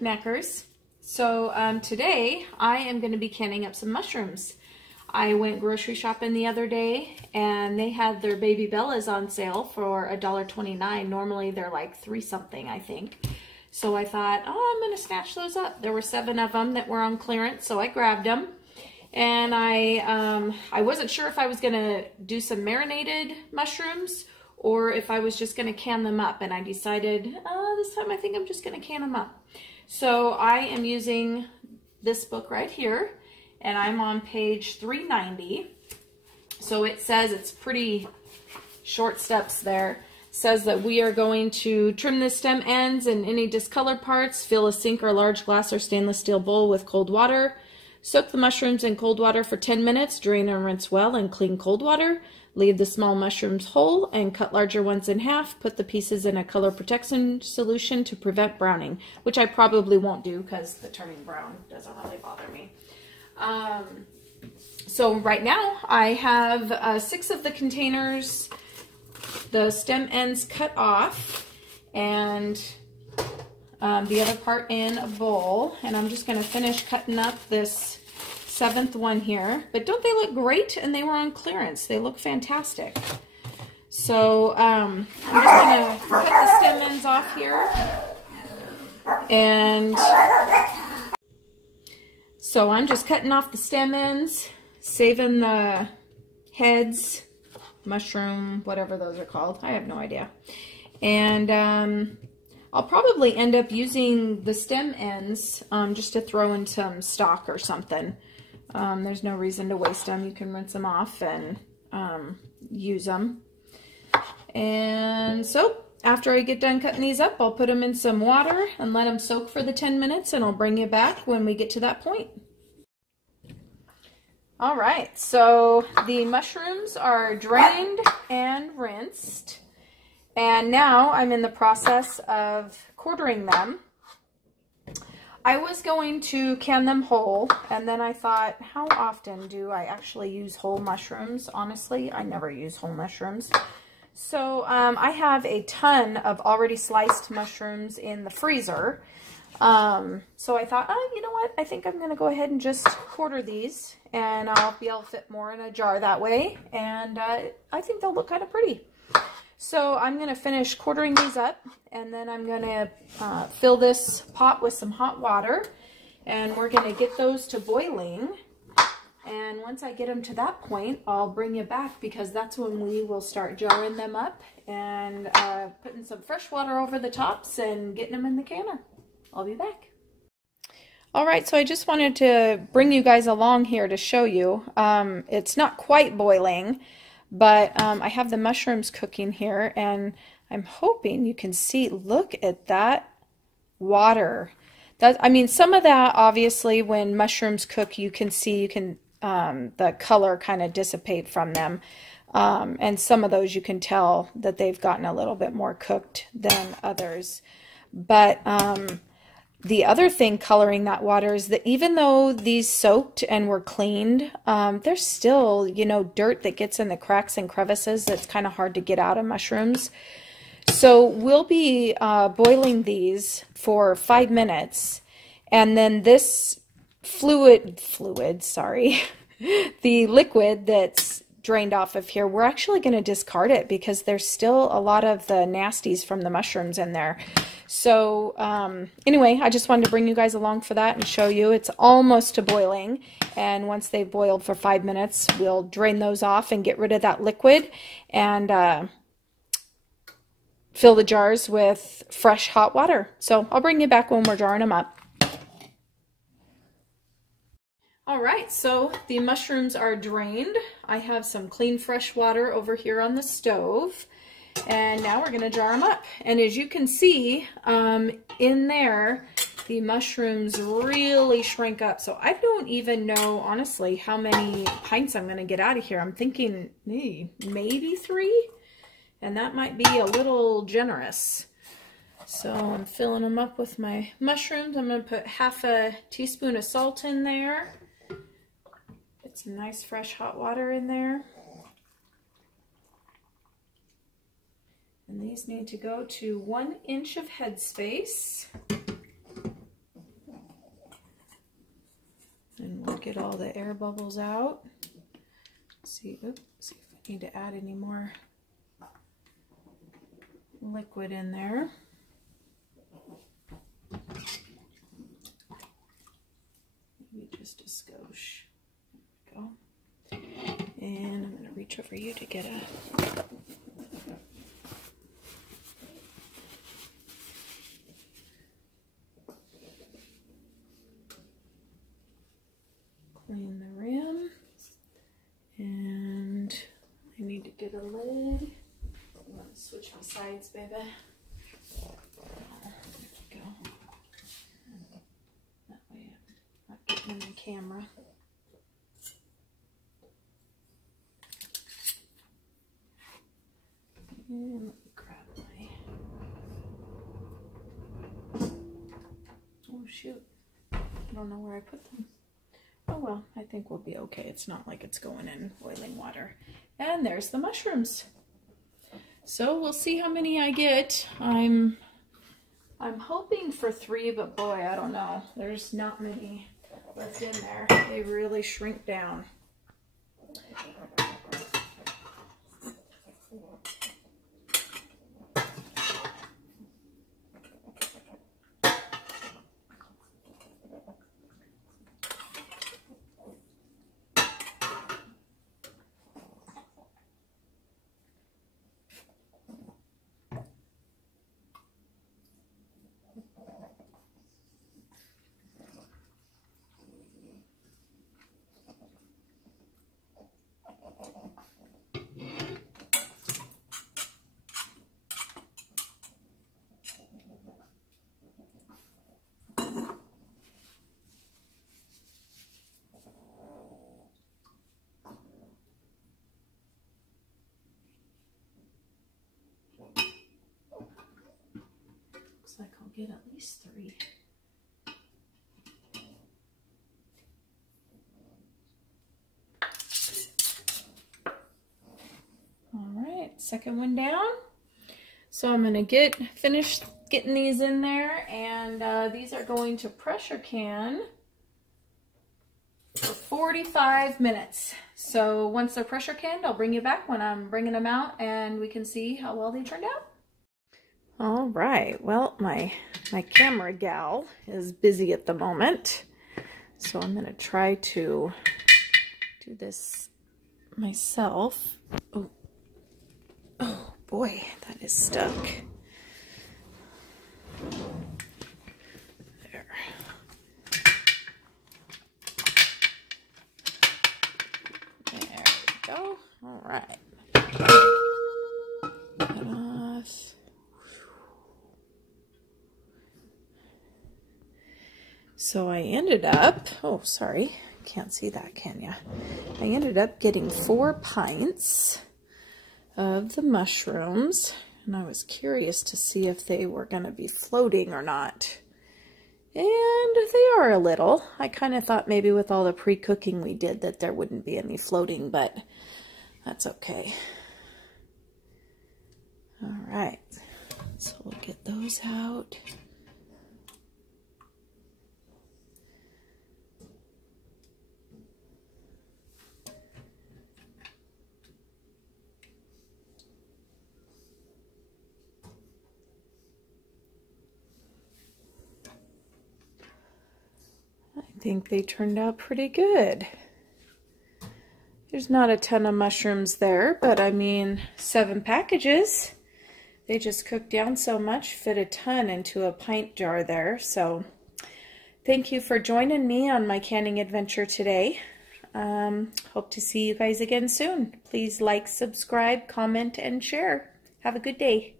knick-knackers. So today I am going to be canning up some mushrooms. I went grocery shopping the other day and they had their baby bellas on sale for $1.29. Normally they're like $3 something, I think. So I thought, oh, I'm going to snatch those up. There were 7 of them that were on clearance, so I grabbed them. And I wasn't sure if I was going to do some marinated mushrooms or if I was just going to can them up. And I decided, this time I think I'm just going to can them up. So I am using this book right here, and I'm on page 390. So it says, it's pretty short steps there. It says that we are going to trim the stem ends and any discolored parts, fill a sink or large glass or stainless steel bowl with cold water. Soak the mushrooms in cold water for 10 minutes, drain and rinse well in clean cold water. Leave the small mushrooms whole and cut larger ones in half. Put the pieces in a color protection solution to prevent browning, which I probably won't do because the turning brown doesn't really bother me. So right now I have 6 of the containers, the stem ends cut off, and the other part in a bowl, and I'm just going to finish cutting up this 7th one here. But don't they look great? And they were on clearance. They look fantastic. So I'm just going to cut the stem ends off here, and so I'm just cutting off the stem ends, saving the heads, mushroom, whatever those are called. I have no idea. And I'll probably end up using the stem ends just to throw in some stock or something. There's no reason to waste them. You can rinse them off and use them. And so after I get done cutting these up, I'll put them in some water and let them soak for the 10 minutes, and I'll bring you back when we get to that point. All right, so the mushrooms are drained and rinsed. And now I'm in the process of quartering them. I was going to can them whole, and then I thought, how often do I actually use whole mushrooms? Honestly, I never use whole mushrooms. So I have a ton of already sliced mushrooms in the freezer. So I thought, oh, you know what? I think I'm going to go ahead and just quarter these, and I'll be able to fit more in a jar that way. And I think they'll look kind of pretty. So I'm going to finish quartering these up, and then I'm going to fill this pot with some hot water, and we're going to get those to boiling. And once I get them to that point, I'll bring you back, because that's when we will start jarring them up and putting some fresh water over the tops and getting them in the canner. I'll be back. All right, so I just wanted to bring you guys along here to show you. It's not quite boiling, but I have the mushrooms cooking here, and I'm hoping you can see, look at that water. I mean, some of that, obviously, when mushrooms cook, you can see, the color kind of dissipate from them. And some of those you can tell that they've gotten a little bit more cooked than others. But the other thing coloring that water is that even though these soaked and were cleaned, there's still, you know, dirt that gets in the cracks and crevices that's kind of hard to get out of mushrooms. So we'll be boiling these for 5 minutes, and then this the liquid that's drained off of here, we're actually going to discard it because there's still a lot of the nasties from the mushrooms in there. So anyway, I just wanted to bring you guys along for that and show you it's almost to boiling. And once they've boiled for 5 minutes, we'll drain those off and get rid of that liquid and fill the jars with fresh hot water. So I'll bring you back when we're jarring them up. All right, so the mushrooms are drained. I have some clean fresh water over here on the stove, and now we're gonna jar them up. And as you can see, in there, the mushrooms really shrink up. So I don't even know, honestly, how many pints I'm gonna get out of here. I'm thinking maybe 3, and that might be a little generous. So I'm filling them up with my mushrooms. I'm gonna put half a teaspoon of salt in there. Get some nice fresh hot water in there. And these need to go to 1 inch of headspace. And we'll get all the air bubbles out. See if I need to add any more liquid in there. Maybe just a skosh. There we go. And I'm going to reach over you to get a clean the rim. And I need to get a lid. I'm going to switch my sides, baby. There we go. That way I'm not getting in the camera. And let me grab my... Oh shoot. I don't know where I put them. Oh well, I think we'll be okay. It's not like it's going in boiling water. And there's the mushrooms. So we'll see how many I get. I'm hoping for 3, but boy, I don't know. There's not many left in there. They really shrink down. Like I'll get at least 3. All right, second one down. So I'm gonna finish getting these in there, and these are going to pressure can for 45 minutes. So once they're pressure canned, I'll bring you back when I'm bringing them out, and we can see how well they turned out. All right, well, my camera gal is busy at the moment, so I'm gonna try to do this myself. Oh boy, that is stuck. There. There we go. All right. Cut off. So I ended up, oh, sorry, can't see that, can ya? I ended up getting 4 pints of the mushrooms, and I was curious to see if they were going to be floating or not. And they are a little. I kind of thought maybe with all the pre-cooking we did that there wouldn't be any floating, but that's okay. All right, so we'll get those out. I think they turned out pretty good. There's not a ton of mushrooms there, but I mean, 7 packages. They just cooked down so much, fit a ton into a pint jar there. So thank you for joining me on my canning adventure today. Hope to see you guys again soon. Please like, subscribe, comment, and share. Have a good day.